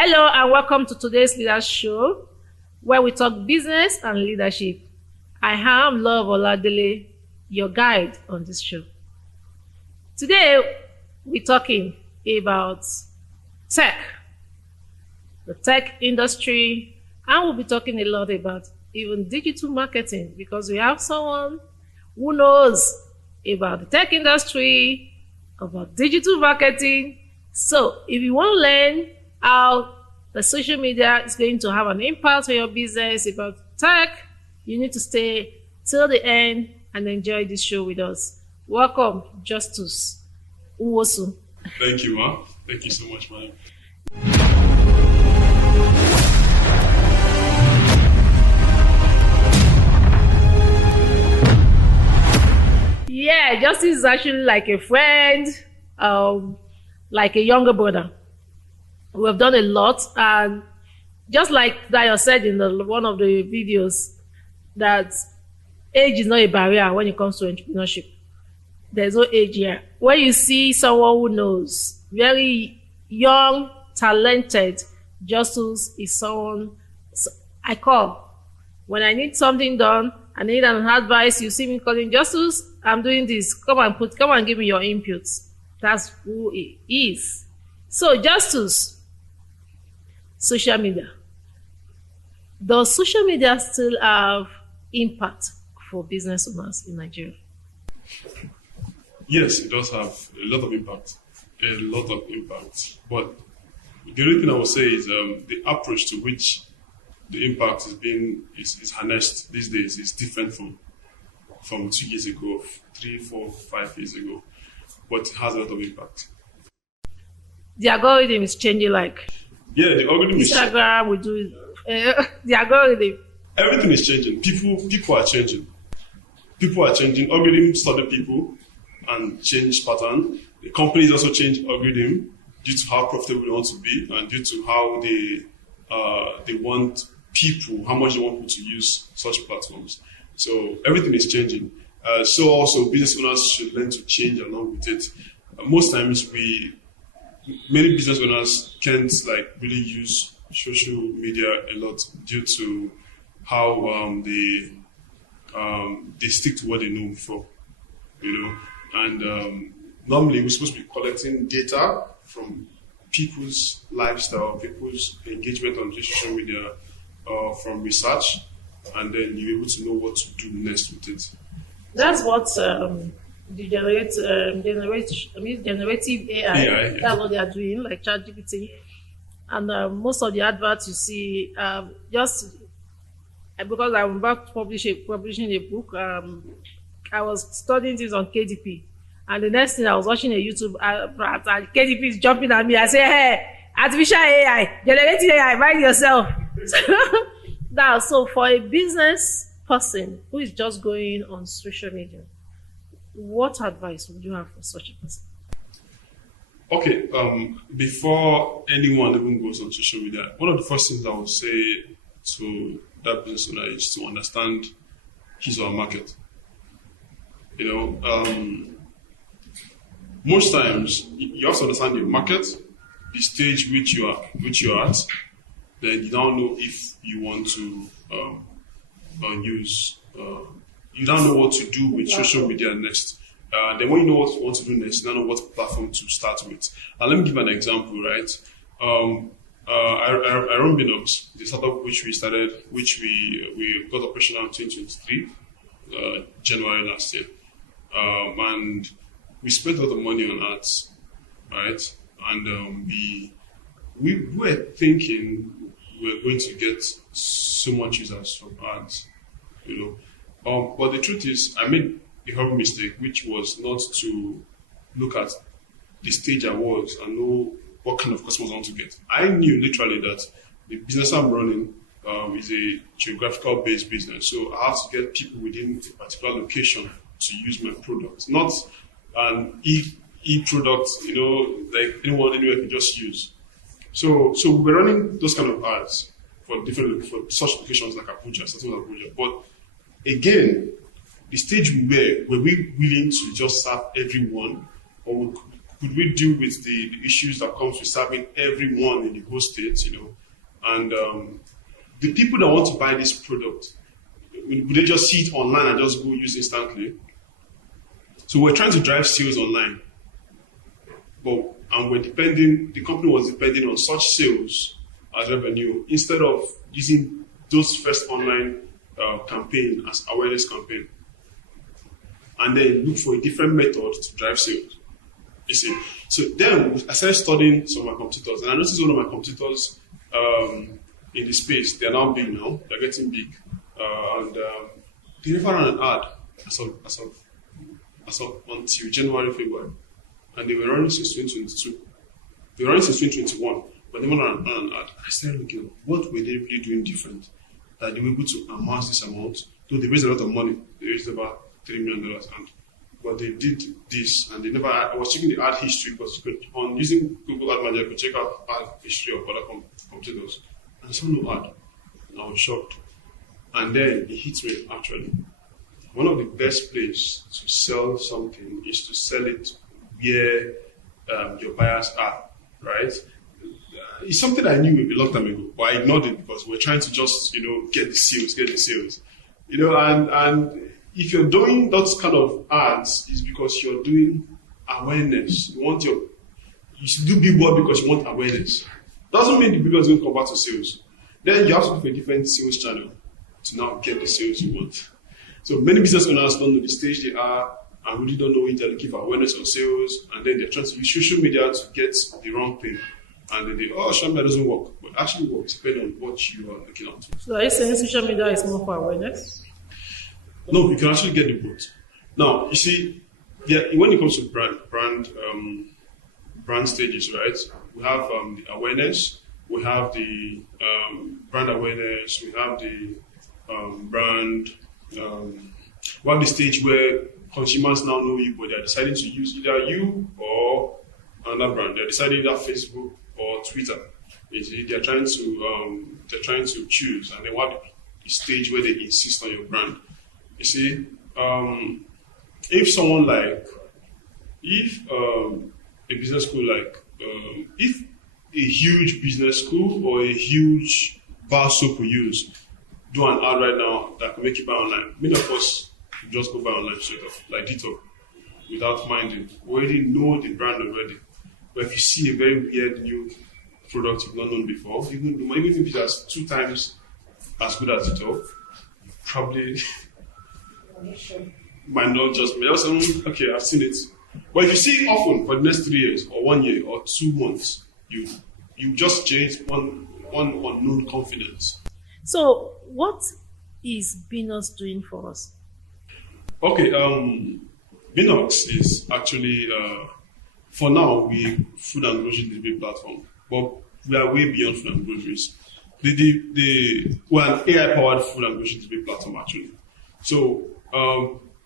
Hello and welcome to today's Leaders Show, where we talk business and leadership. I am Love Oladele, your guide on this show. Today, we're talking about tech, the tech industry, and we'll be talking a lot about even digital marketing because we have someone who knows about the tech industry, about digital marketing. So if you want to learn how the social media is going to have an impact on your business about tech, you need to stay till the end and enjoy this show with us. Welcome, Justus. Uwosu. Thank you, Ma. Thank you so much, madam. Yeah, Justus is actually like a friend, like a younger brother. We have done a lot, and just like Dayo said in one of the videos, that age is not a barrier when it comes to entrepreneurship. There's no age here. When you see someone who knows, very young, talented, Justus is someone I call. When I need something done, I need an advice, you see me calling, Justus, I'm doing this. Come and give me your inputs. That's who he is. So, Justus, social media. Does social media still have impact for business owners in Nigeria? Yes, it does have a lot of impact. A lot of impact. But the only thing I would say is the approach to which the impact is harnessed these days is different from 2 years ago, 3, 4, 5 years ago. But it has a lot of impact. The algorithm is changing, like yeah, the algorithm Instagram will do the algorithm. Everything is changing. People are changing. People are changing. Algorithm study people and change pattern. The companies also change algorithm due to how profitable they want to be and due to how they want people, how much they want people to use such platforms. So everything is changing. So also business owners should learn to change along with it. Most times many business owners can't really use social media a lot due to how they stick to what they know before, And normally we're supposed to be collecting data from people's lifestyle, people's engagement on social media, from research, and then you're able to know what to do next with it. That's what generative AI. Yeah. That's what they are doing, like ChatGPT. And most of the adverts you see, just because I'm about to publishing a book, I was studying this on KDP, and the next thing I was watching a YouTube advert, and KDP is jumping at me. I say, "Hey, artificial AI, generative AI, mind yourself." Now, so for a business person who is just going on social media, what advice would you have for such a person? Okay, before anyone even goes on social media, one of the first things I would say to that business owner is to understand his or her market. Most times you have to understand your market, the stage which you are at. Then you now know if you want to you now know what to do with social media next. Then when you know what you want to do next, you now know what platform to start with. Let me give an example, right? I run Binox, the startup which we started, which we got operational in 2023, January last year. And we spent a lot of money on ads, right? And we were thinking we were going to get so much users from ads, But the truth is, I made a horrible mistake, which was not to look at the stage I was and know what kind of customers I want to get. I knew literally that the business I'm running is a geographical based business. So I have to get people within a particular location to use my product, not an e-product, like anyone anywhere can just use. So we're running those kind of ads for such locations like Abuja, certain Abuja. But again, the stage were we willing to just serve everyone, or could we deal with the issues that comes with serving everyone in the whole state, and the people that want to buy this product, would they just see it online and just go use instantly? So we're trying to drive sales online, and the company was depending on such sales as revenue instead of using those first online campaign as awareness campaign, and then look for a different method to drive sales. You see, so then I started studying some of my competitors, and I noticed one of my competitors in the space. They're now big now; they're getting big, and they never ran an ad as of until January, February, and they were running since 2022. They were running since 2021, but they never ran an ad. I started looking at what were they really doing different that they were able to amass this amount. Though they raised a lot of money, they raised about $3 million, but they did this, and they never. I was checking the ad history because on using Google Ad Manager, you could check out ad history of other competitors, and I saw no ad, and I was shocked. And then it hit me actually. One of the best places to sell something is to sell it where your buyers are, right? It's something I knew a long time ago, but I ignored it because we're trying to just, get the sales. And if you're doing those kind of ads, it's because you're doing awareness. You should do billboard because you want awareness. Doesn't mean the billboard is going to convert to sales. Then you have to look for a different sales channel to now get the sales you want. So many business owners don't know the stage they are and really don't know if they're looking for awareness on sales, and then they're trying to use social media to get the wrong thing. And then social media doesn't work. But it actually works depending on what you are looking at. So are you saying social media is more for awareness? No, you can actually get the both. Now, you see, when it comes to brand stages, right? We have the awareness, we have the brand awareness, we have the brand. We have the stage where consumers now know you, but they're deciding to use either you or another brand. They're deciding either Facebook or Twitter. They're trying to choose, and then we have the stage where they insist on your brand. You see, if a business school if a huge business school or a huge bar soap we use do an ad right now that can make you buy online, many of us just go buy online straight off, like Dito, without minding. We already know the brand already. But if you see a very weird new product you've not known before, even if it's 2 times as good as Dito, you probably might not just be okay, I've seen it. But if you see it often for the next 3 years or 1 year or 2 months, you just change one unknown confidence. So what is Binox doing for us? Okay, Binox is actually for now we food and grocery delivery platform, but we are way beyond food and groceries. We're an AI-powered food and grocery delivery platform actually. So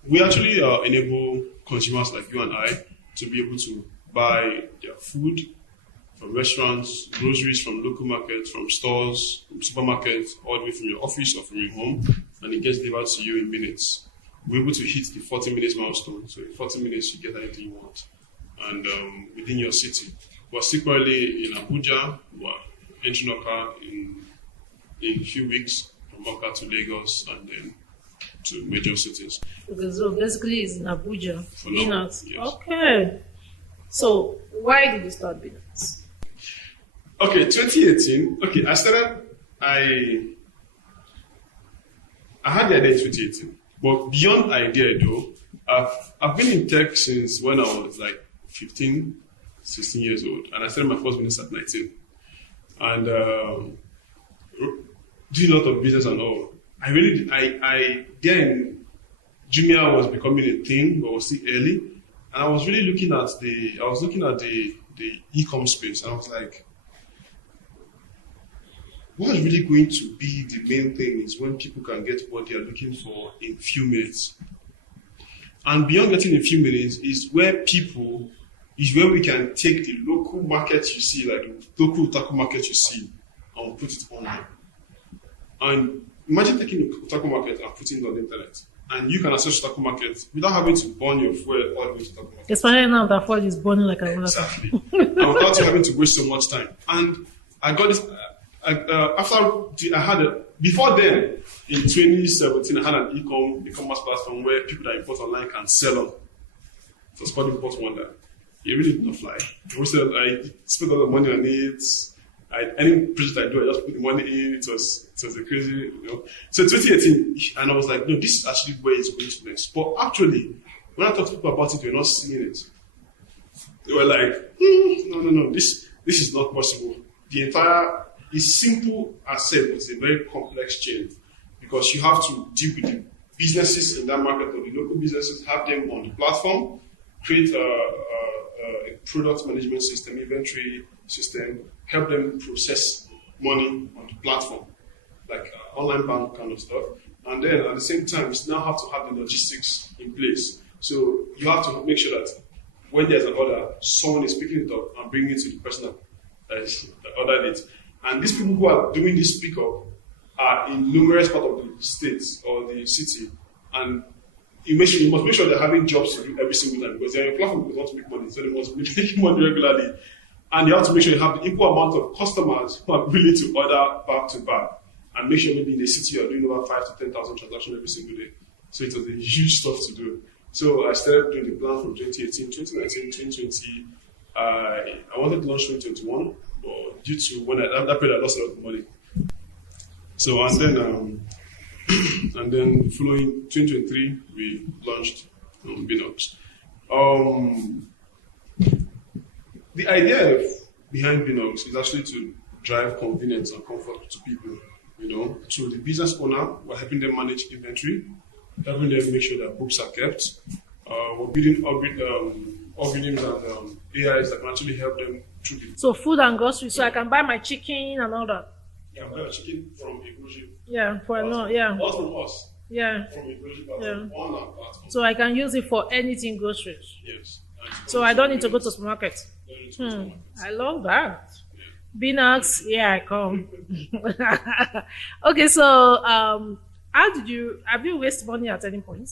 we actually enable consumers like you and I to be able to buy their food from restaurants, groceries from local markets, from stores, from supermarkets, all the way from your office or from your home, and it gets delivered to you in minutes. We're able to hit the 40 minutes milestone. So in 40 minutes, you get anything you want. And within your city. We're secretly in Abuja, we're entering Oka in a few weeks, from Oka to Lagos, and then to major cities. Okay, so basically it's in Abuja. For now, Binox. yes. Okay. So why did you start Binox? Okay, 2018. Okay, I had the idea in 2018. But beyond idea though, I've been in tech since when I was like 15, 16 years old. And I started my first business at 19. And doing a lot of business and all. Then Jumia was becoming a thing, but was still early. And I was really looking at the e-com space, and I was like, what's really going to be the main thing is when people can get what they are looking for in a few minutes. And beyond getting a few minutes is where we can take the local markets you see, like the local taco market you see, and put it online. And imagine taking the taco market and putting it on the internet. and you can access stock market without having to burn your fuel all the way to stock market. Especially now that Ford is burning like a mother. Exactly. And without you having to waste so much time. And I got this, before then, in 2017, I had an e-commerce platform where people that import online can sell on. It was called Import Wonder. It really did not fly. I spent a lot of money on it. Any project I do, I just put the money in. It was a crazy, So 2018, and I was like, no, this is actually where it's going to next. But actually, when I talk to people about it, we're not seeing it. They were like, no, this is not possible. The entire is simple as said, but it's a very complex chain because you have to deal with the businesses in that market or the local businesses, have them on the platform, create a product management system, inventory system, help them process money on the platform, like online bank kind of stuff. And then at the same time, you now have to have the logistics in place. So you have to make sure that when there's an order, someone is picking it up and bringing it to the person that ordered it. And these people who are doing this pickup are in numerous parts of the states or the city. And you must make sure they're having jobs to do every single time because they're on a platform because they want to make money, so they must be making money regularly. And you have to make sure you have the equal amount of customers who are willing to order back to back. And make sure maybe in the city you're doing over 5,000 to 10,000 transactions every single day. So it was a huge stuff to do. So I started doing the plan from 2018, 2019, 2020. I wanted to launch 2021, but due to that period I lost a lot of money. So and then following 2023, we launched Binox. The idea behind Binox is actually to drive convenience and comfort to people. To the business owner, we're helping them manage inventory, helping them make sure their books are kept. We're building algorithms and AIs that can actually help them through the. So food and groceries, so I can buy my chicken and all that. Yeah, buy a chicken from a grocery. Yeah, Not from us. Yeah. From a grocery platform on our platform. So I can use it for anything groceries. Yes. So I don't need to go to supermarket. I love that. Binox, I come. Okay, so have you raised money at any point?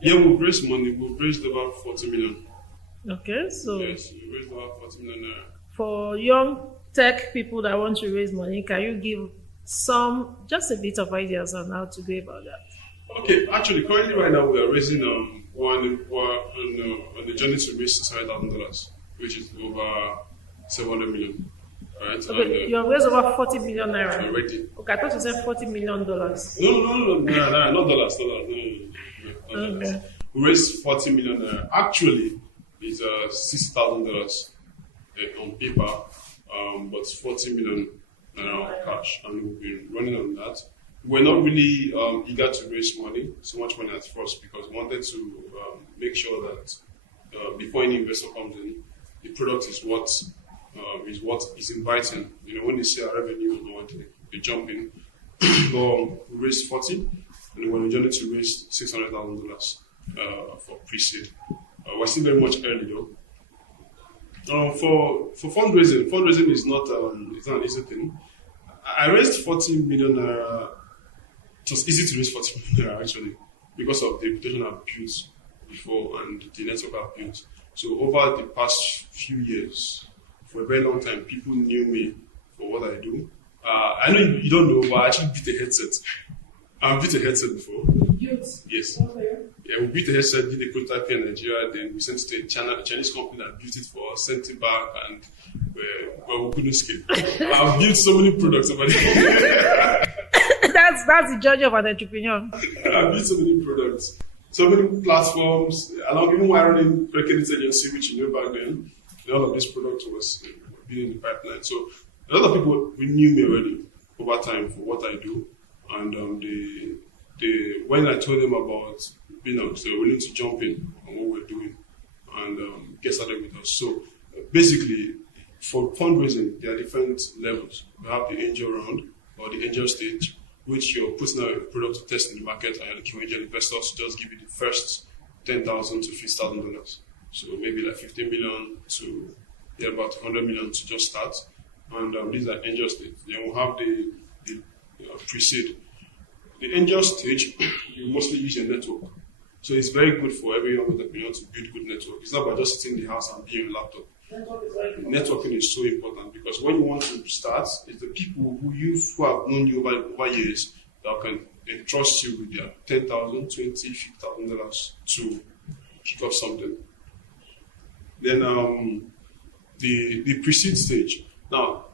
Yeah, we've raised money. We've raised about 40 million. Okay, so yes, we raised about 40 million. For young tech people that want to raise money, can you give just a bit of ideas on how to go about that? Okay, actually, currently right now we are raising we're on the journey to raise $600,000, which is over 700 million. Right? Okay, you have raised over 40 million naira. Already. Okay, I thought you said $40 million. No, not dollars. No. Okay. We raised 40 million naira. Actually, it's $60,000 on paper, but 40 million naira on cash, and we've been running on that. We're not really eager to raise so much money at first, because we wanted to make sure that before any investor comes in, the product is what is inviting. When they see our revenue or they jump in. So we raised 40, and we're on a journey to raise $600,000 for pre-seed. We're still very much early though. For fundraising is not it's not an easy thing. I raised 40 million naira. It was easy to raise 40 million naira actually, because of the reputation I've built before and the network I've built. So over the past few years, for a very long time, people knew me for what I do. I know you don't know, but I actually beat a headset. I've beat a headset before. Yes. Yeah, we beat a headset, did a prototype here in Nigeria, then we sent it to a Chinese company that built it for us, sent it back, and we couldn't scale. I've built so many products over there. That's the journey of an entrepreneur. I've built so many products, so many platforms, along even while running Credit Agency, which you know back then. All of this product was being in the pipeline. So a lot of people knew me already over time for what I do, and when I told them about Binox, they were willing to jump in on what we're doing and get started with us. So basically, for fundraising, there are different levels. You have the angel round or the angel stage, which you're putting out a product to test in the market, and you're looking for angel investors to just give you the first $10,000 to $50,000. So maybe like 15 million to about 100 million to just start. And these are angel states. Then we'll have the pre-seed. the angel stage, you mostly use your network. So it's very good for every young entrepreneur to build good network. It's not about just sitting in the house and being on a laptop. Networking is so important because when you want to start, it's the people who have known you over years that can entrust you with their $10,000, $20,000, $50,000 to kick off something. Then the pre-seed stage. Now,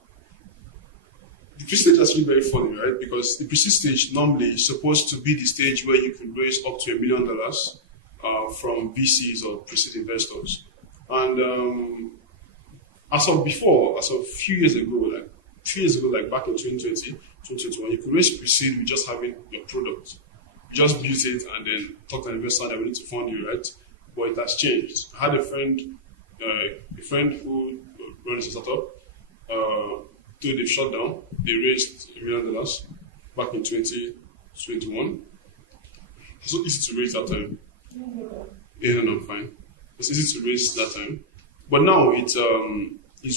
the pre-seed is actually very funny, right? Because the pre-seed stage normally is supposed to be the stage where you can raise up to $1 million from VCs or pre-seed investors. And as of a few years ago, like back in 2020, 2021, you could raise pre-seed with just having your product. You just built it and then talk to an investor that we need to fund you, right? But it has changed. I had a friend who runs a startup, till they've shut down. They raised $1 million back in 2021. It's so easy to raise that time. Yeah, no, fine. It's easy to raise that time. But now it's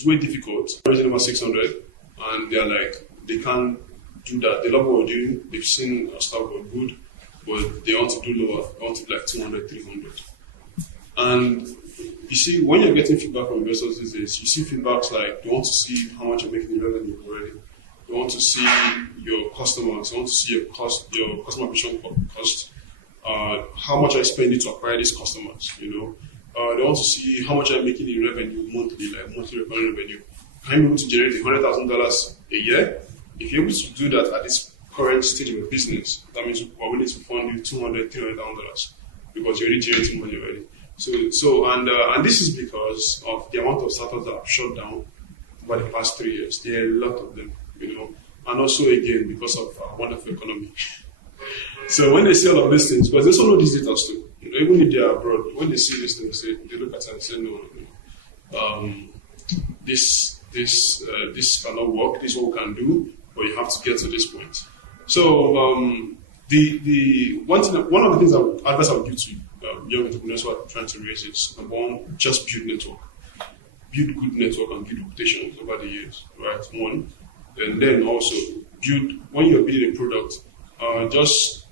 way difficult. They're raising over 600 and they're like, they can't do that. They love what we're doing. They've seen our stuff were good, but they want to do lower. They want to do like 200, 300. And you see, when you're getting feedback from investors these days, you see feedbacks like they want to see how much you're making in revenue already. They want to see your customers. They want to see your customer acquisition cost. How much are you spending to acquire these customers? They want to see how much I'm making in revenue monthly, like monthly recurring revenue. I'm able to generate $100,000 a year. If you're able to do that at this current stage of your business, that means we're willing to fund you $200,000, $300,000 because you're already generating money already. And this is because of the amount of startups that have shut down over the past 3 years. There are a lot of them, and also again because of our wonderful economy. So when they see all of these things, because they also know these data too, even if they are abroad, when they see these things, they look at it and say, no, this cannot work. This is what we can do, but you have to get to this point. So one of the things I would give to young entrepreneurs who are trying to raise is, number one, just build network. Build good network and build reputation over the years, right? One. And then also build, when you're building a product, just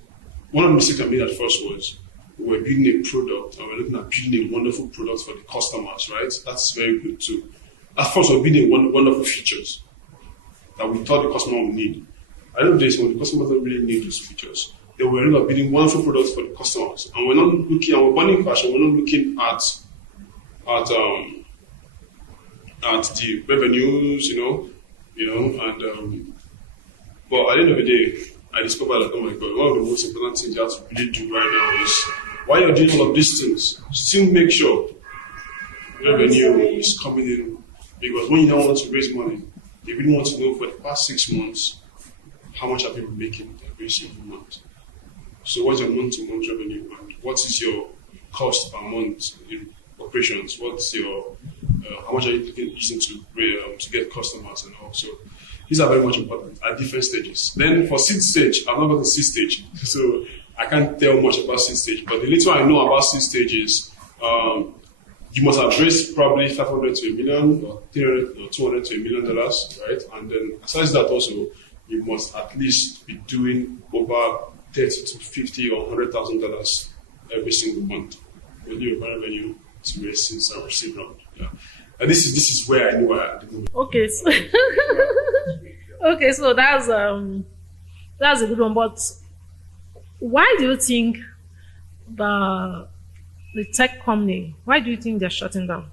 one of the mistakes I made at first was we were building a product and we're looking at building a wonderful product for the customers, right? That's very good too. At first we're building wonderful features that we thought the customer would need. I know this when the customers don't really need those features. They were building wonderful products for the customers, and we're burning cash, and we're not looking at the revenues, but at the end of the day, I discovered that, oh my God, one of the most important things you have to really do right now is, while you're doing all of these things, still make sure revenue is coming in, because when you don't want to raise money, you really want to know for the past 6 months, how much are people making every single month. So what's your month-to-month revenue, and what is your cost per month in operations? What's your how much are you using to get customers and all? So these are very much important at different stages. Then for seed stage, I've not got to seed stage, so I can't tell much about seed stage. But the little I know about seed stage is you must have raised probably 500 to $1 million, or 300 or 200 to $1 million, right? And then besides that also, you must at least be doing over $30 to $50 or $100,000 every single month when you revenue to raise since our seed round. Yeah. And this is where I knew I didn't. Okay, so okay, so that's a good one. But why do you think the tech company? Why do you think they're shutting down?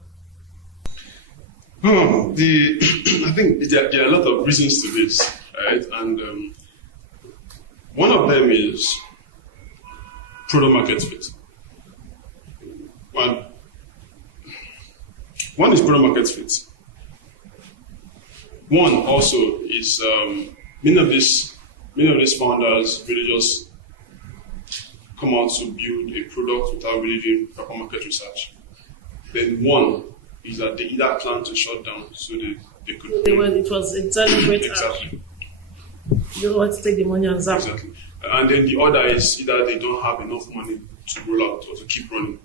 I think there are a lot of reasons to this, right? And one of them is product market fit. One is product market fit. One also is many of these founders really just come out to build a product without really doing proper market research. Then one is that they either plan to shut down so they could. It was exactly. They don't want to take the money and zap. Exactly. And then the other is either they don't have enough money to roll out or to keep running.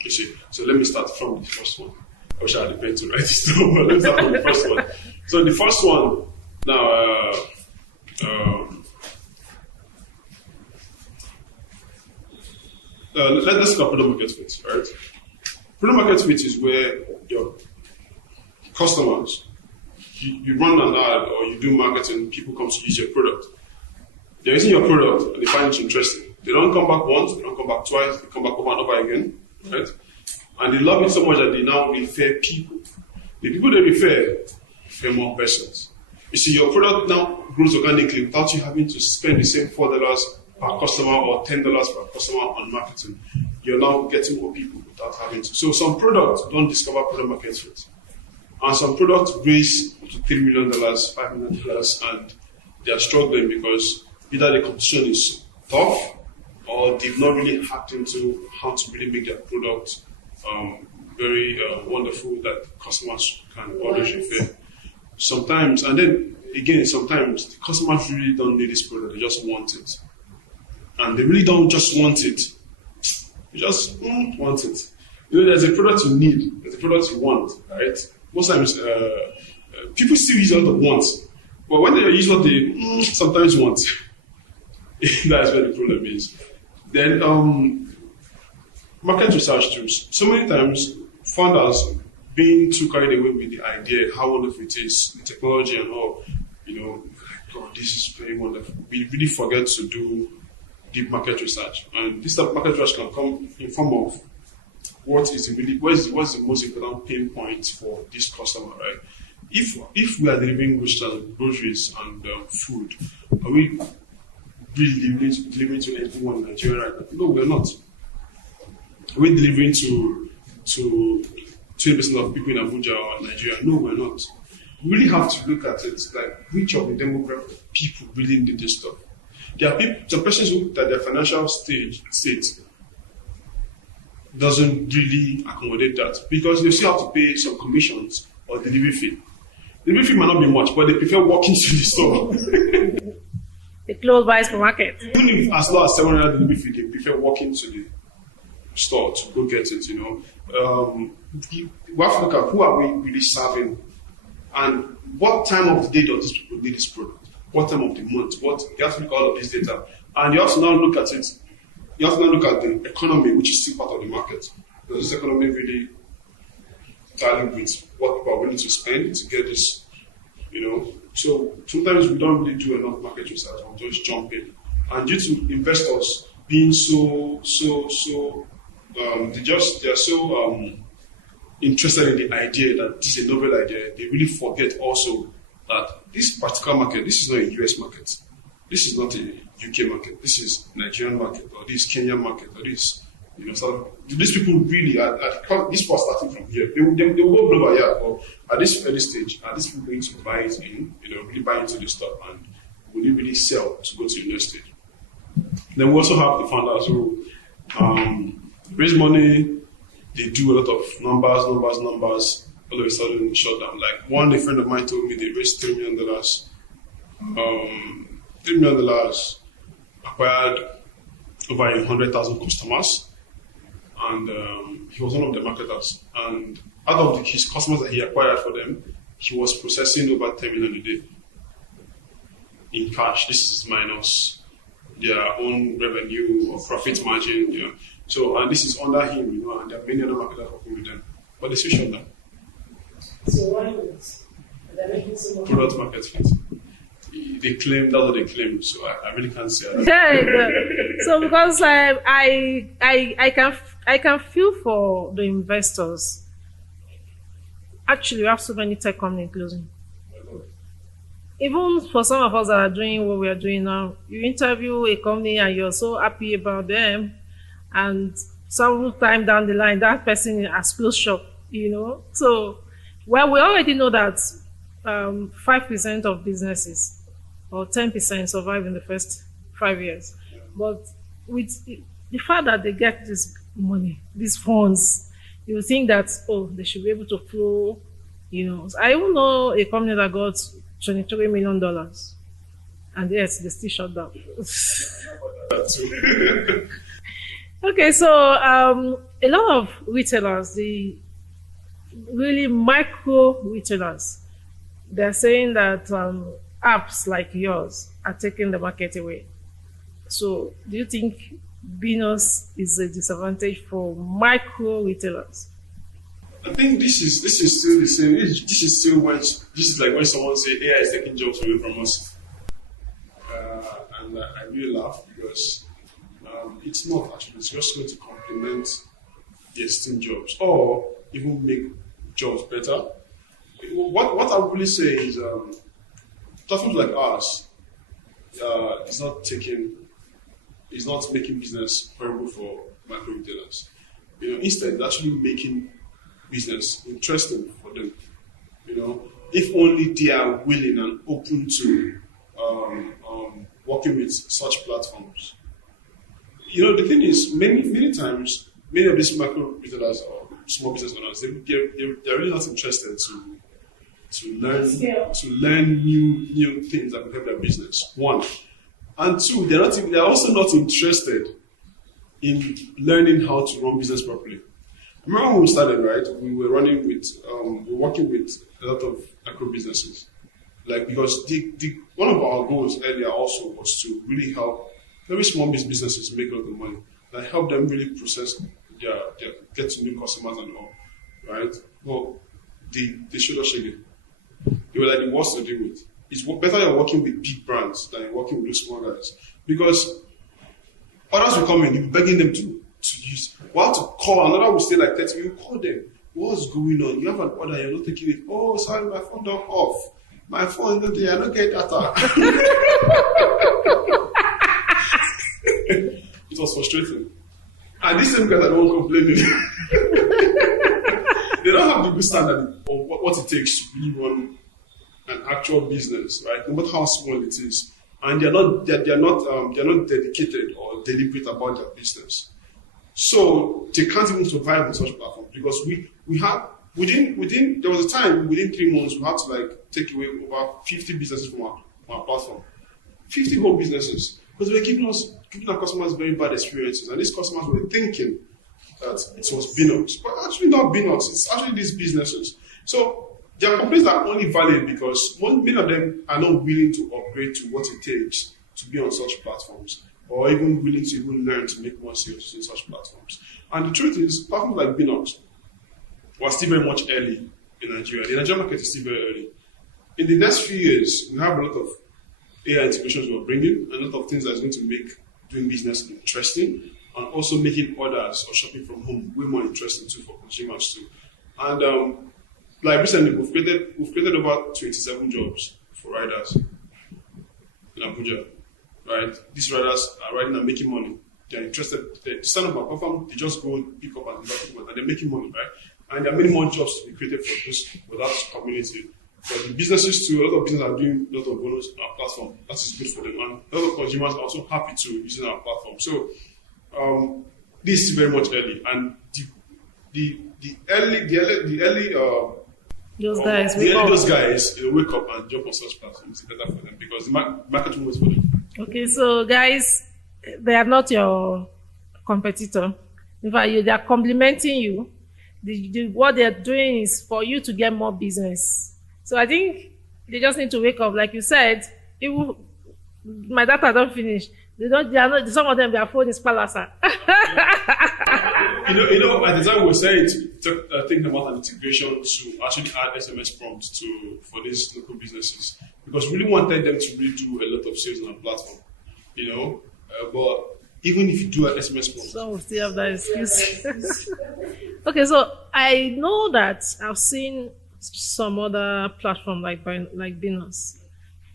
You see. So let me start from the first one. I wish I had a pen to write this down, but let's start from the first one. So the first one, now, let's look at product market fit, right? Product market fit is where your customers, you run an ad or you do marketing, people come to use your product. They're using your product and they find it interesting. They don't come back once, they don't come back twice, they come back over and over again, right? And they love it so much that they now refer people. The people they refer more persons. You see, your product now grows organically without you having to spend the same $4 per customer or $10 per customer on marketing. You're now getting more people without having to. So some products don't discover product market fit. And some products raise up to $3 million, $5 million, and they're struggling because either the competition is tough or they've not really hacked into how to really make their product very wonderful that customers can always refer. Sometimes, and then again, sometimes the customers really don't need this product, they just want it. And they really don't just want it, they just want it. You know, there's a product you need, there's a product you want, right? Most times, people still use all the wants, but when they use what they sometimes want, that's where the problem is. Then, market research tools. So many times, founders being too carried away with the idea, how wonderful it is, the technology and all, you know, God, this is very wonderful. We really forget to do deep market research. And this type of market research can come in form of what's the most important pain point for this customer, right? If we are delivering groceries and food, are we really delivering to everyone in Nigeria right now? No, we're not. Are we delivering to 20% of people in Abuja or Nigeria? No, we're not. We really have to look at it like which of the demographic of people really need this stuff. There are people, some persons who that their financial state doesn't really accommodate that because they still have to pay some commissions or delivery fee. Delivery fee might not be much, but they prefer walking to the store. The close by supermarket. Even if as low as 700 delivery fee, they prefer walking to the store to go get it, you know. We have to look at who are we really serving and what time of the day does these people need this product? What time of the month? You have to look at all of this data. And you have to now look at it. You have to now look at the economy, which is still part of the market. Does this economy really tally with what people are willing to spend to get this, you know? So sometimes we don't really do enough market research. We'll just jump in. And due to investors being they're so interested in the idea that this is a novel idea, they really forget also that this particular market, this is not a US market. This is not a UK market. This is Nigerian market, or this Kenyan market, or this, you know, so these people really, this people are starting from here. They will go global, yeah, but at this early stage, are these people going to buy it in, you know, really buy into the stuff, and will it really sell to go to the next stage? Then we also have the founders who raise money, they do a lot of numbers, all of a sudden shut down. Like a friend of mine told me they raised $3 million. $3 million acquired over 100,000 customers, and he was one of the marketers. And out of his customers that he acquired for them, he was processing over 10 million a day in cash. This is minus their own revenue or profit margin, you know. So, and this is under him, you know, and there are many other marketers working with them. But they switched on them. So why not? They're making so much product market fit. They claim, that's what they claim, so I really can't say that. Yeah, so because I can feel for the investors. Actually, we have so many tech companies closing. Even for some of us that are doing what we are doing now, you interview a company and you're so happy about them, and some time down the line, that person has closed shop, you know. So, well, we already know that 5% of businesses or 10% survive in the first 5 years. But with the fact that they get this money, these funds, you think that, oh, they should be able to flow, you know. So I even know a company that got $23 million, and yes, they still shut down. Okay, so a lot of retailers, the really micro retailers, they're saying that apps like yours are taking the market away. So do you think Binox is a disadvantage for micro retailers? I think this is still the same. This is still this is like when someone say AI is taking jobs away from us, and I really laugh because it's not actually. It's just going to complement the existing jobs or even make jobs better. What I would really say is platforms like ours is not making business horrible for micro retailers. Instead, it's actually making business interesting for them. If only they are willing and open to working with such platforms. The thing is, many times, many of these micro retailers or small business owners, they're really not interested to learn new things that will help their business. One, and two, they're also not interested in learning how to run business properly. Remember when we started, right? We were working with a lot of micro businesses, because one of our goals earlier also was to really help very small businesses make a lot of money, help them really process their get to new customers and all, right? Well, they showed us shaking. They were like the worst to deal with. It's better you're working with big brands than you're working with those small guys, because others will come in, you're begging them to use. We'll have to call, another will stay like 30, you call them. What's going on? You have an order, you're not taking it. Oh, sorry, my phone don't off. My phone, I don't get data. It was frustrating. And these same guys are the ones complaining. They don't have the good standard of what it takes to really run an actual business, right? No matter how small it is. And they're not dedicated or deliberate about their business. So they can't even survive on such platforms, because we have within there was a time within 3 months we had to take away over 50 businesses from our platform. 50 whole businesses. Because they were giving our customers very bad experiences, and these customers were thinking that it was Binox, but actually not Binox. It's actually these businesses. So their complaints are only valid because many of them are not willing to upgrade to what it takes to be on such platforms, or even willing to learn to make more sales in such platforms. And the truth is, platforms like Binox were still very much early in Nigeria. The Nigerian market is still very early. In the next few years, we have a lot of AI integrations we're bringing, and a lot of things that's going to make doing business interesting, and also making orders or shopping from home way more interesting too for consumers too. And recently, we've created over 27 jobs for riders in Abuja. Right? These riders are riding and making money. They're interested. They stand up our platform. They just go pick up and they're making money, right? And there are many more jobs to be created for that community. But the businesses too, a lot of businesses are doing a lot of bonus on our platform. That is good for them. And a lot of consumers are also happy to using our platform. So this is very much early. And those guys wake up and jump on such platforms. It's better for them because the market moves for them. Okay, so guys, they are not your competitor. In fact, they are complimenting you. What they are doing is for you to get more business. So I think they just need to wake up. Like you said, my data don't finish. They are not. Some of them, their phone is palasa. At the time we were saying thinking about an integration to actually add SMS prompts for these local businesses, because we really wanted them to really do a lot of sales on our platform. But even if you do an SMS prompt, some will still have that excuse. Okay, so I know that I've seen some other platform like Binox.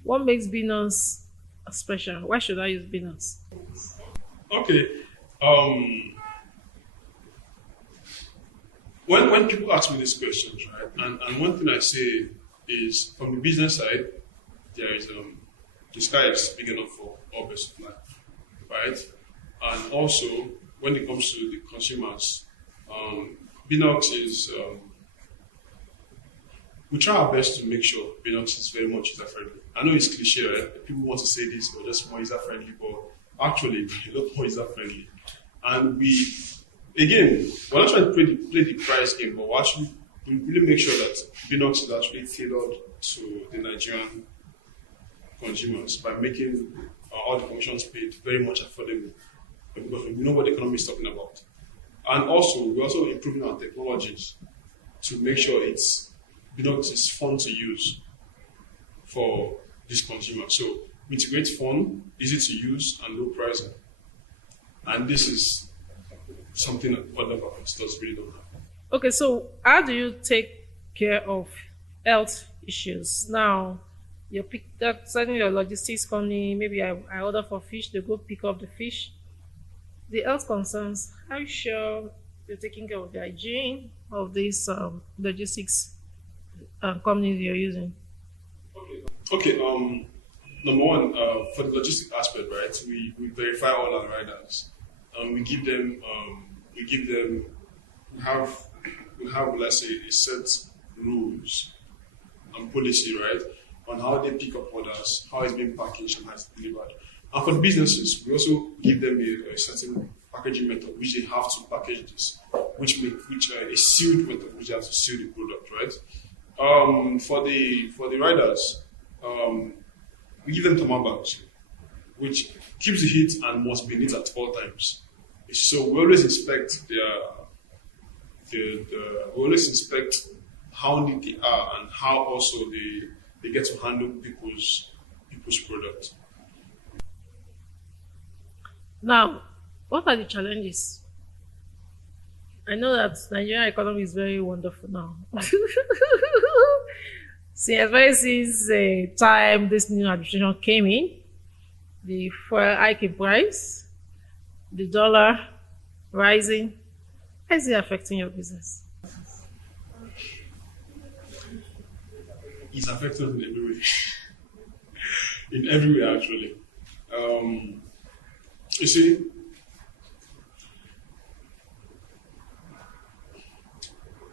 What makes Binox special? Why should I use Binox? Okay. When people ask me these questions, right, and one thing I say is, from the business side, there is the sky is big enough for all birds to fly, right? And also, when it comes to the consumers, Binox is we try our best to make sure Binox is very much user friendly. I know it's cliche, right? People want to say this or just more user friendly, but actually a lot more user friendly. And we're not trying to play the price game, but we really make sure that Binox is actually tailored to the Nigerian consumers by making all the commissions paid very much affordable. because we know what the economy is talking about. And also, we're also improving our technologies to make sure Binox is fun to use for this consumer. So it's great fun, easy to use, and low pricing. And this is something that other competitors really don't have. Okay, so how do you take care of health issues? Now, you're sending your logistics company, maybe I order for fish, they go pick up the fish. The health concerns, are you sure you're taking care of the hygiene of these logistics companies you're using? Okay. Number one, for the logistic aspect, right? We verify all our riders. We have let's say a set rules and policy, right, on how they pick up orders, how it's being packaged and how it's delivered. And for the businesses, we also give them a certain packaging method which they have to package this, which a sealed method which they have to seal the product, right? For the riders, we give them thermal bags, which keeps the heat and must be lit at all times. So we always inspect how neat they are and how also they get to handle people's product. Now, what are the challenges? I know that Nigerian economy is very wonderful now. Since the time this new administration came in, the fuel hike in price, the dollar rising, how is it affecting your business? It's affected in every way. In every way, actually. You see,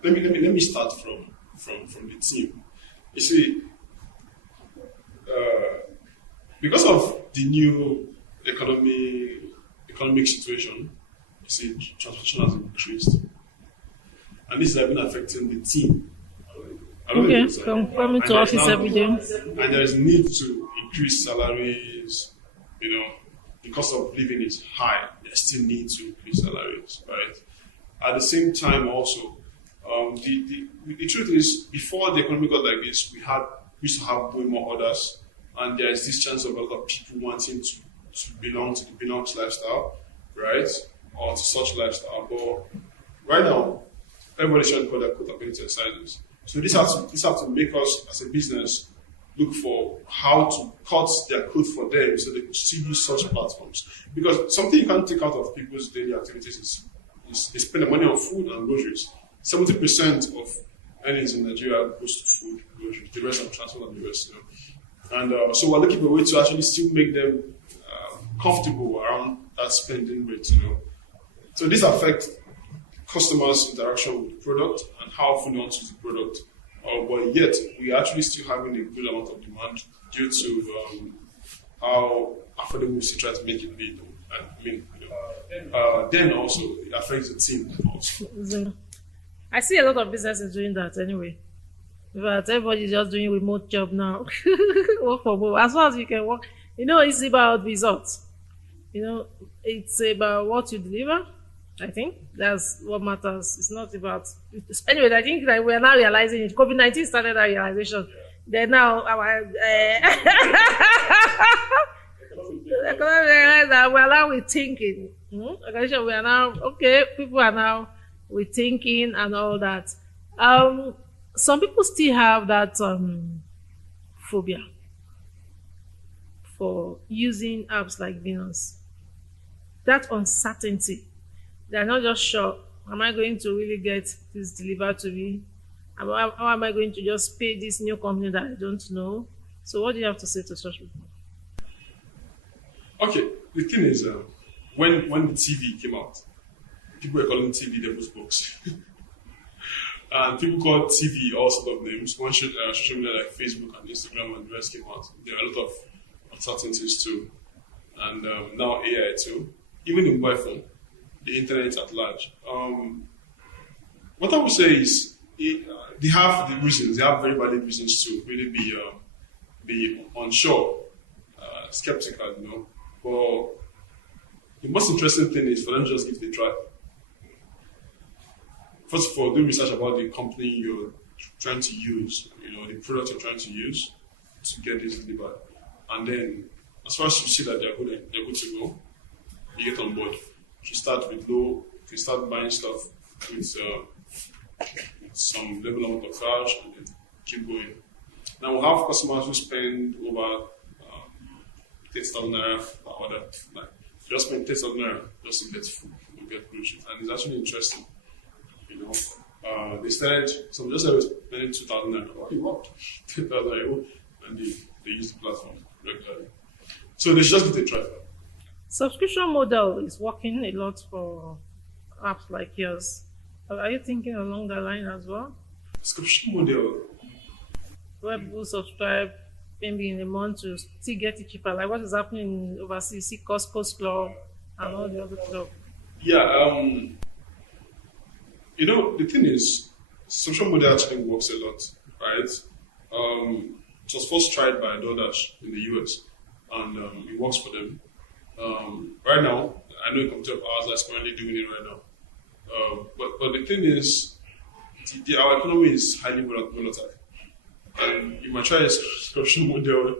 let me start from the team. You see, because of the new economic situation, you see, transportation has increased, and this has been affecting the team. Okay, coming to office every day, and there is need to increase salaries. The cost of living is high. There's still need to increase salaries, right? At the same time, also, the truth is, before the economy got like this, we used to have way more orders, and there is this chance of a lot of people wanting to belong to the Binox lifestyle, right, or to such lifestyle. But right now, everybody's trying to call their quotability exercises. So this has to make us as a business look for how to cut their code for them so they can still use such platforms. Because something you can't take out of people's daily activities is they spend the money on food and groceries. 70% of earnings in Nigeria goes to food, groceries, the rest on transport and the rest. And so we're looking for a way to actually still make them comfortable around that spending rate. So this affects customers' interaction with the product and how often they want to use the product. But yet, we are actually still having a good amount of demand due to how affordable we still try to make it be. Then also, it affects the team also. I see a lot of businesses doing that anyway. But everybody's just doing remote job now. Work from home. As far as you can work. It's about results. It's about what you deliver. I think that's what matters. It's not about. Anyway, I think that we are now realizing it. COVID-19 started that realization. Then now we're now rethinking. We are now people are now rethinking and all that. Some people still have that phobia for using apps like Binox. That uncertainty. They're not just sure, am I going to really get this delivered to me? How am I going to just pay this new company that I don't know? So what do you have to say to such people? Okay, the thing is, when the TV came out, people were calling TV devil's box. And people called TV all sorts of names. One social media like Facebook and Instagram and the rest came out. There are a lot of uncertainties too. And now AI too. Even in mobile phone. The internet at large. What I would say is they have the reasons. They have very valid reasons to really be unsure, skeptical. But The most interesting thing is for them to just give it a try. First of all, do research about the company you're trying to use, the product you're trying to use to get this delivered. And then, as far as you see that they're good to go, you get on board. You start with low, you start buying stuff with some level amount of cash and then keep going. Now we have customers who spend over 30,000 naira per order. Like, just spend 30,000 naira just to get food, get groceries. And it's actually interesting. They started, some just started spending 2,000 naira. Oh, it worked. 10,000 naira. And they use the platform regularly. So they should just give it a try. Subscription model is working a lot for apps like yours. Are you thinking along that line as well? Subscription model. Where people subscribe maybe in a month to still get it cheaper. Like what is happening overseas, see Costco's club and all the other stuff. Yeah, the thing is, subscription model actually works a lot, right? It was first tried by DoorDash in the US, and it works for them. Right now, I know a company of ours that's currently doing it right now. But the thing is, our economy is highly volatile. And you might try a subscription model,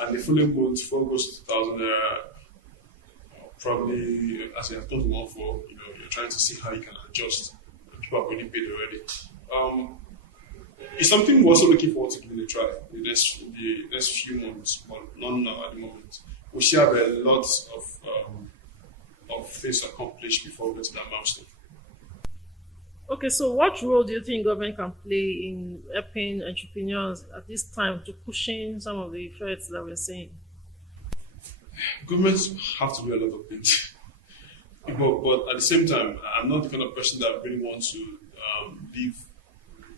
and the following month, phone goes to 2,000 naira. Probably, as you have done one for, you're trying to see how you can adjust. People have already paid already. It's something we're also looking forward to giving a try in the next few months, but not now at the moment. We still have a lot of things to accomplish before we get to that milestone. Okay, so what role do you think government can play in helping entrepreneurs at this time to pushing some of the threats that we're seeing? Governments have to do a lot of things. But at the same time, I'm not the kind of person that really wants to leave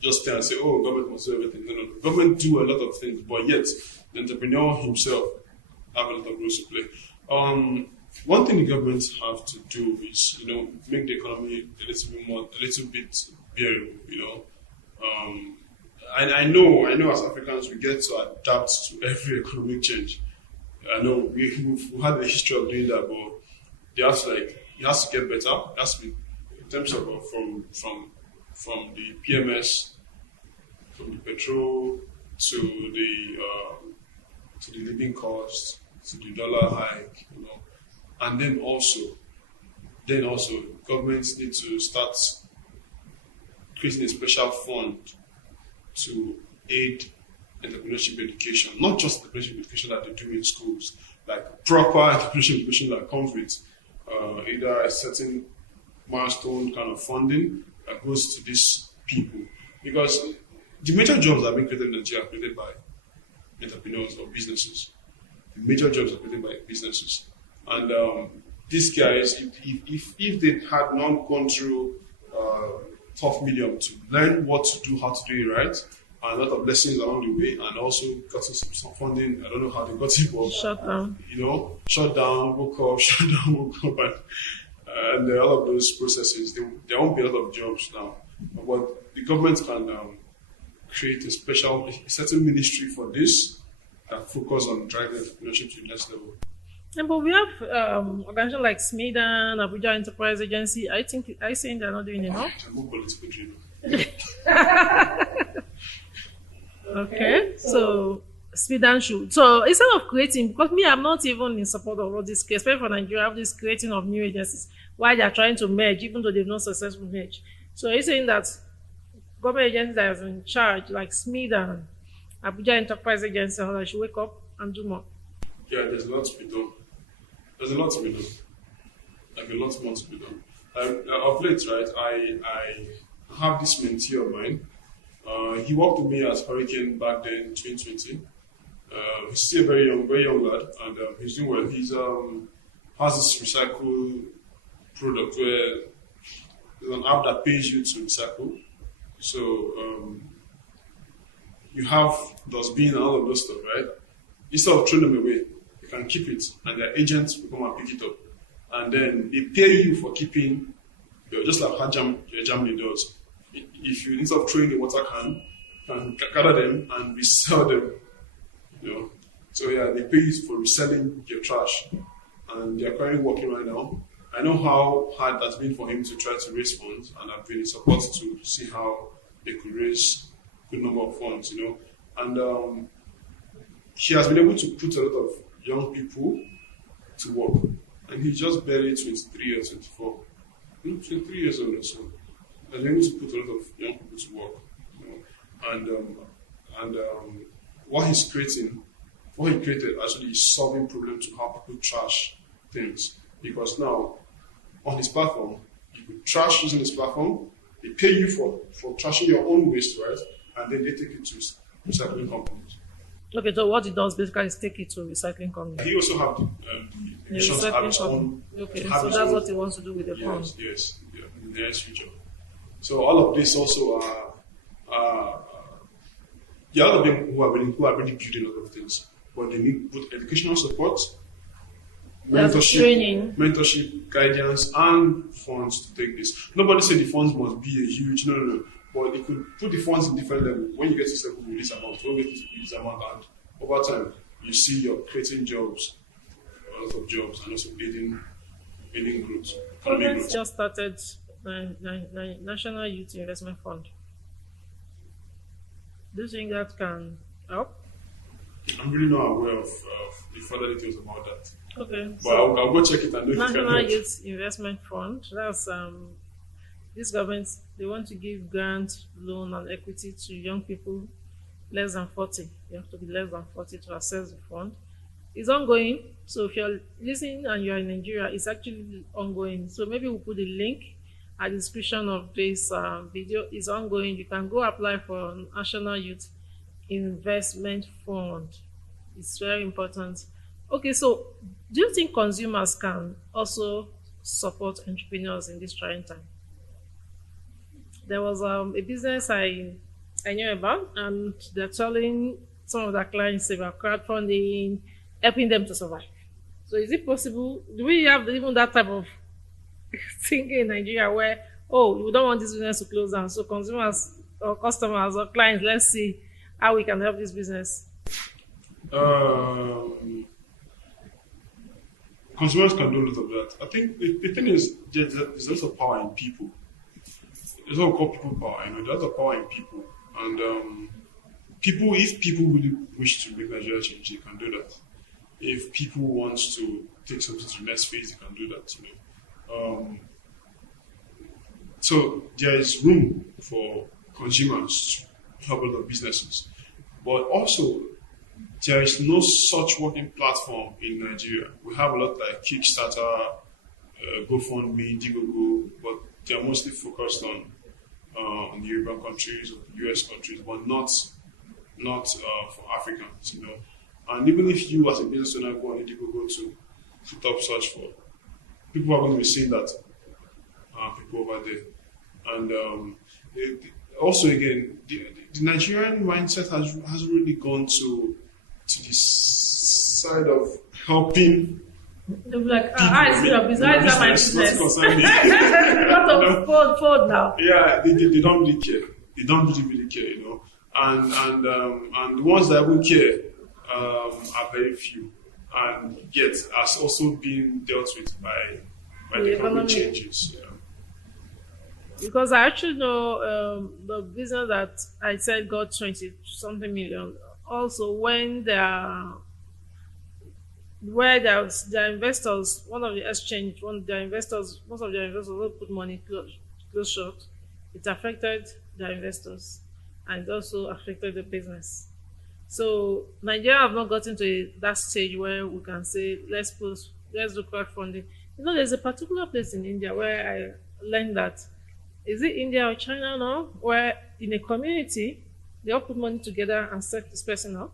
just there and say, oh, government must do everything. No. Government do a lot of things, but yet the entrepreneur himself have a lot of roles to play. One thing the governments have to do is, make the economy a little bit bearable, I know as Africans we get to adapt to every economic change. I know we've had a history of doing that, but it has to get better. It has to be in terms of from the PMS, from the petrol to the living cost, to the dollar hike, and then also governments need to start creating a special fund to aid entrepreneurship education, not just entrepreneurship education that they do in schools, like proper entrepreneurship education that comes with either a certain milestone kind of funding that goes to these people. Because the major jobs that are being created in Nigeria are created by entrepreneurs or businesses. The major jobs are created by businesses. And these guys, if they had not gone through tough medium to learn what to do, how to do it right, and a lot of lessons along the way, and also got some funding. I don't know how they got it, but shut down, woke up, and all of those processes. There won't be a lot of jobs now, but the government can create a certain ministry for this that focus on driving entrepreneurship to the next level. Yeah, but we have organizations like SMIDAN, Abuja Enterprise Agency. I think they're not doing enough. Okay, so SMIDAN should. So instead of creating, because I'm not even in support of all this, especially for Nigeria, have this creating of new agencies while they're trying to merge, even though they've not successfully merged. So you're saying that government agencies that are in charge, like SMIDAN, Abuja Enterprise Agency, how they should wake up and do more? Yeah, there's a lot to be done. Like a lot more to be done. Of late, right, I have this mentee of mine. He worked with me as Hurricane back then in 2020. He's still a very young lad, and he's doing well. He's has this recycle product where there's an app that pays you to recycle. So you have dustbin and all of those stuff, right? Instead of throwing them away, you can keep it, and their agents will come and pick it up. And then they pay you for keeping, just like how Germany does. If you, instead of throwing the water can, you can gather them and resell them. So yeah, they pay you for reselling your trash. and they're currently working right now. I know how hard that's been for him to try to raise funds, and I've been in support to see how they could raise a good number of funds, And he has been able to put a lot of young people to work, and he's just barely 23 or 24, 23 years old or so. He's been able to put a lot of young people to work, and what he created actually is solving problems to how people trash things. Because now, on his platform, you could trash using his platform, they pay you for trashing your own waste, right? And then they take it to recycling companies. Okay, so what it does basically is take it to recycling companies. He also have the missions have his own. Okay, so that's what he wants to do with the fund. Yes, in the next future. So all of this also are a lot of them who are really building a lot of things, but they need both educational support, mentorship, guidance, and funds to take this. Nobody said the funds must be a huge, no. But they could put the funds in different levels. When you get to settle with this amount, when you get to this amount, and over time, you see you're creating jobs, a lot of jobs, and also aiding growth. Government just started National Youth Investment Fund. Do you think that can help? I'm really not aware of the further details about that. Okay. But so I'll go check it and know if it can National help. Youth Investment Fund, that's this government, they want to give grant, loan, and equity to young people less than 40. You have to be less than 40 to access the fund. It's ongoing. So if you're listening and you're in Nigeria, it's actually ongoing. So maybe we'll put the link at the description of this video. It's ongoing. You can go apply for National Youth Investment Fund. It's very important. Okay, so do you think consumers can also support entrepreneurs in this trying time? There was a business I knew about, and they're telling some of their clients about crowdfunding, helping them to survive. So is it possible? Do we have even that type of thinking in Nigeria where, we don't want this business to close down, so consumers or customers or clients, let's see how we can help this business? Consumers can do a lot of that. I think the thing is, there's a lot of power in people. There's what we call people power. There's a lot of power in people. And if people really wish to make Nigeria change, they can do that. If people want to take something to the next phase, they can do that. So there is room for consumers to help a lot of businesses. But also, there is no such working platform in Nigeria. We have a lot like Kickstarter, GoFundMe, Indiegogo, but they are mostly focused on the European countries or the US countries, but not for Africans, And even if you as a business owner go on Indiegogo to put up search for, people are going to be seeing that people over there. And also again, the Nigerian mindset has really gone to this side of helping. They'll be like, I see your business, I see my business. Lot of fold now. Yeah, they don't really care. They don't really care, And the ones that even care are very few, and yet has also been dealt with by the economic changes. Because I actually know the business that I said got 20-something million. Also, when their investors, most of their investors will put money close short, it affected their investors and it also affected the business. So Nigeria have not gotten to that stage where we can say let's do crowdfunding. There's a particular place in India where I learned that, is it India or China now, where in a community they all put money together and set this person up.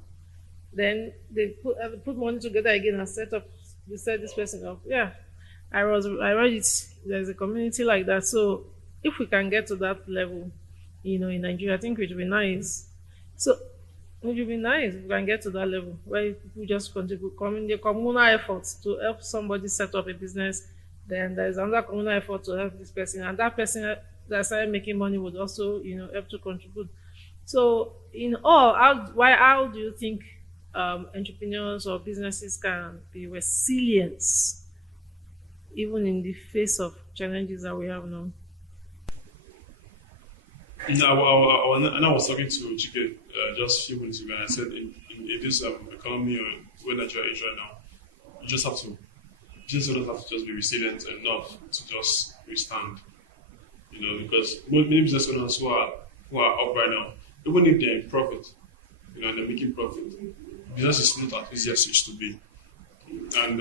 Then they put money together again and set this person up. Yeah, I read it. There's a community like that. So if we can get to that level, in Nigeria, I think it would be nice. So it would be nice if we can get to that level where people just contribute, the communal efforts to help somebody set up a business. Then there's another communal effort to help this person, and that person that started making money would also, help to contribute. So in all, how do you think entrepreneurs or businesses can be resilient even in the face of challenges that we have now? And I was talking to Chike just a few minutes ago, and I said, in this economy where Nigeria is right now, you just don't have to just be resilient enough to just withstand. Because many business owners who are up right now, even if they're in profit, and they're making profit, business is not as easy as it used to be. And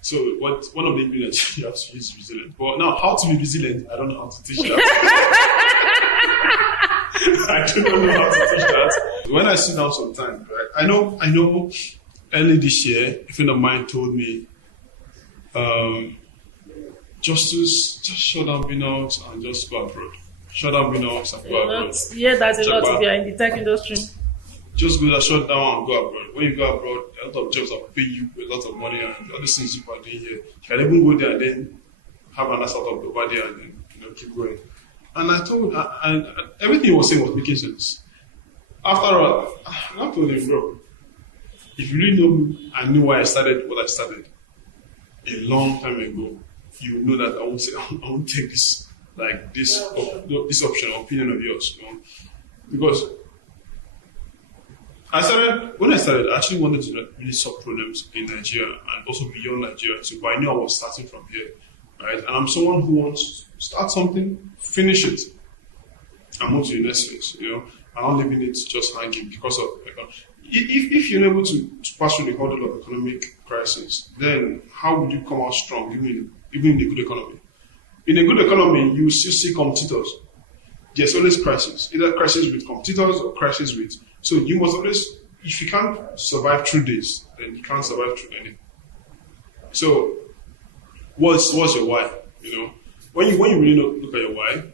so one of the ingredients you have to use is resilience. But now, how to be resilient, I don't know how to teach that. I do not know how to teach that. When I sit down sometimes, right, I know early this year, a friend of mine told me, Justus, just shut down Binox and just go abroad. Shut down Binox and go abroad. Yeah, that's a lot if you are in the tech industry. Just go there, shut down and go abroad. When you go abroad, a lot of jobs will pay you a lot of money and all these things you are doing here. You can even go there and then have another startup over there and then keep going. And I told and everything he was saying was making sense. After all, I told him, bro, if you really know me, I knew why I started what I started a long time ago. You know that I won't take this option or opinion of yours, because when I started, I actually wanted to really solve problems in Nigeria and also beyond Nigeria. So, but I knew I was starting from here, right? And I'm someone who wants to start something, finish it, and move to the next phase. I'm not leaving it just hanging because of. If you're able to pass through the hurdle of economic crisis, then how would you come out strong, even in a good economy? In a good economy, you still see competitors. There's always crisis, either crisis with competitors or crisis with. So you must always, if you can't survive through this, then you can't survive through anything. So, what's your why? When you really look at your why,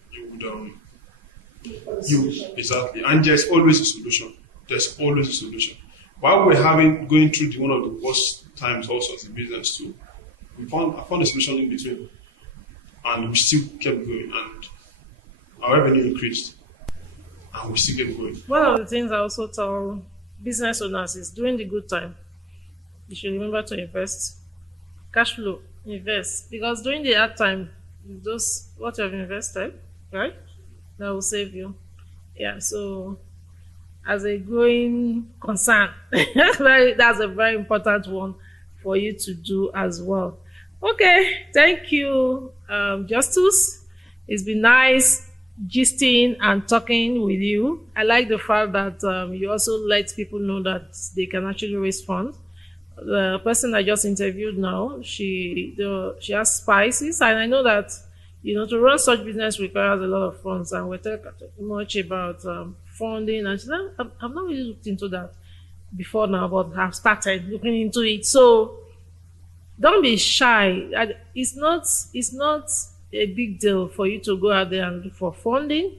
exactly, and there's always a solution. There's always a solution. While we're going through one of the worst times also as a business too, I found a solution in between, and we still kept going, and our revenue increased, and we still kept going. One of the things I also tell business owners is during the good time, you should remember to invest. Cash flow, invest, because during the hard time, those what you have invested, right, that will save you. Yeah, so as a growing concern, that's a very important one for you to do as well. Okay, thank you, Justus. It's been nice gisting and talking with you. I like the fact that you also let people know that they can actually raise funds. The person I just interviewed now, she has spices, and I know that to run such business requires a lot of funds, and we're talking much about funding. And she said, I've not really looked into that before now, but I've started looking into it. So don't be shy. It's not a big deal for you to go out there and look for funding.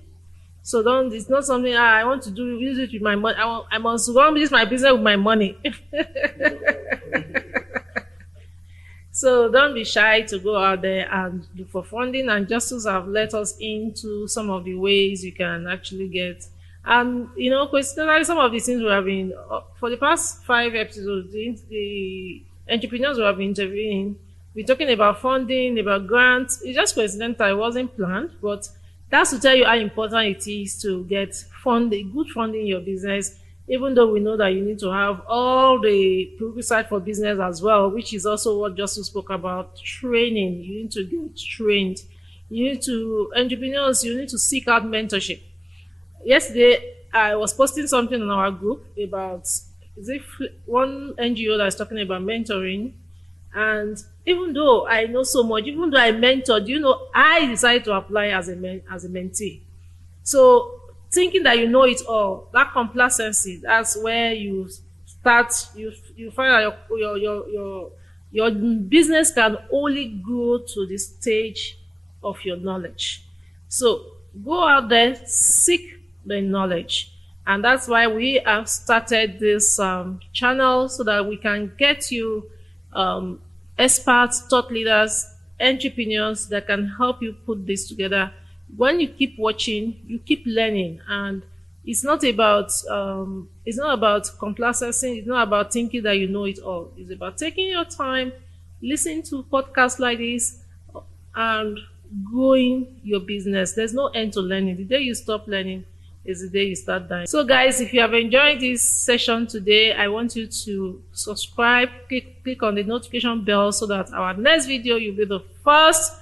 So it's not something I want to do, use it with my money. I must run my business with my money. So don't be shy to go out there and look for funding. And Justus have let us into some of the ways you can actually get. And, coincidentally, some of these things we have been, for the past 5 episodes, the entrepreneurs we have been interviewing, we're talking about funding, about grants. It's just coincidental. It wasn't planned, but that's to tell you how important it is to get good funding in your business, even though we know that you need to have all the prerequisites for business as well, which is also what Justus spoke about, training. You need to get trained. Entrepreneurs, you need to seek out mentorship. Yesterday, I was posting something on our group about, one NGO that's talking about mentoring. And even though I know so much, even though I mentored, I decided to apply as a mentee. So thinking that you know it all, that complacency, that's where you start, you find that your business can only grow to the stage of your knowledge. So go out there, seek the knowledge. And that's why we have started this channel, so that we can get you experts, thought leaders, entrepreneurs that can help you put this together. When you keep watching, you keep learning, and it's not about complacency. It's not about thinking that you know it all. It's about taking your time, listen to podcasts like this and growing your business. There's no end to learning. The day you stop learning is the day you start dying. So guys, if you have enjoyed this session today, I want you to subscribe, click on the notification bell so that our next video you'll be the first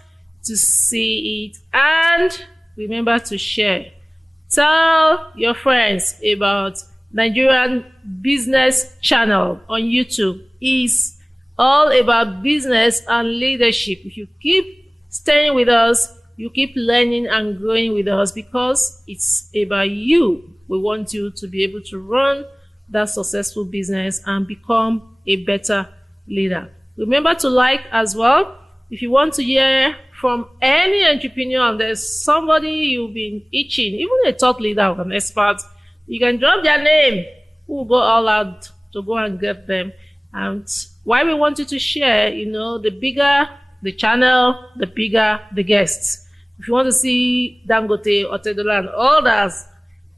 to see it. And remember to share. Tell your friends about Nigerian Business Channel on YouTube. It's all about business and leadership. If you keep staying with us, you keep learning and growing with us, because it's about you. We want you to be able to run that successful business and become a better leader. Remember to like as well. If you want to hear from any entrepreneur and there's somebody you've been itching, even a thought leader or an expert, you can drop their name. We'll go all out to go and get them. And why we want you to share, the bigger the channel, the bigger the guests. If you want to see Dangote, Oladele, and others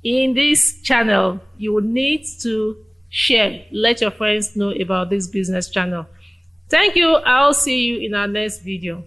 in this channel, you will need to share. Let your friends know about this business channel. Thank you. I'll see you in our next video.